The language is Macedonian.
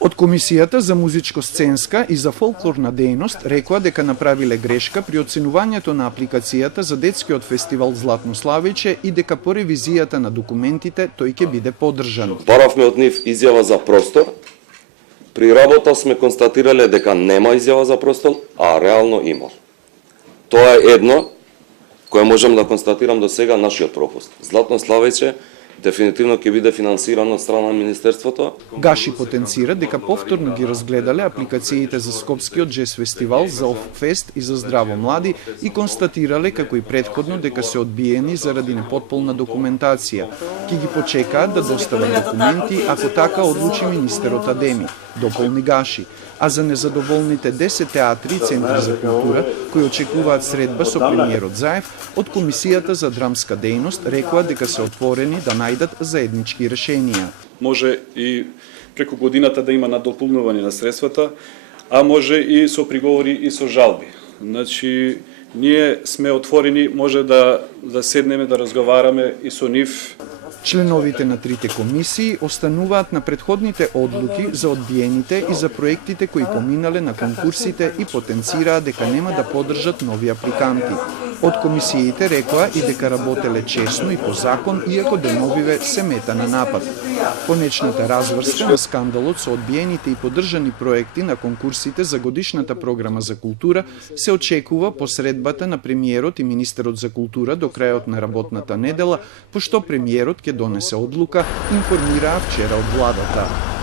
Од Комисијата за музичко-сценска и за фолклорна дејност рекоа дека направиле грешка при оценувањето на апликацијата за детскиот фестивал Златно Славиче и дека по ревизијата на документите тој ќе биде поддржан. Баравме од нив изјава за простор. При работа сме констатирале дека нема изјава за простор, а реално има. Тоа е едно кое можам да констатирам до сега нашиот пропуст. Златно Славиче дефинитивно ќе биде финансирано од страна на Министерството. Гаши потенцира дека повторно ги разгледале апликациите за Скопскиот джез фестивал, за Оффест и за Здраво млади и констатирале како и претходно дека се одбиени заради непотполна документација. Ки ги почекаат да достават документи ако така одлучи министерот Адеми, дополни Гаши. А за незадоволните 10 театри и центри за култура, кои очекуваат средба со премиерот Заев, од Комисијата за драмска дејност рекоа дека се отворени да најдат заеднички решенија. Може и преку годината да има надополнување на средствата, а може и со приговори и со жалби. Значи, ние сме отворени, може да седнеме, да разговараме и со нив. Членовите на трите комисии остануваат на претходните одлуки за одбиените и за проектите кои поминале на конкурсите и потенцираат дека нема да поддржат нови апликанти. Од комисиите рекоа и дека работеле честно и по закон, иако деновиве се мета на напад. Конечната разврска на скандалот со одбиените и поддржани проекти на конкурсите за годишната програма за култура се очекува по средбата на премиерот и министерот за култура до крајот на работната недела, пошто премиерот ќе донесе одлука, информираа вчера од владата.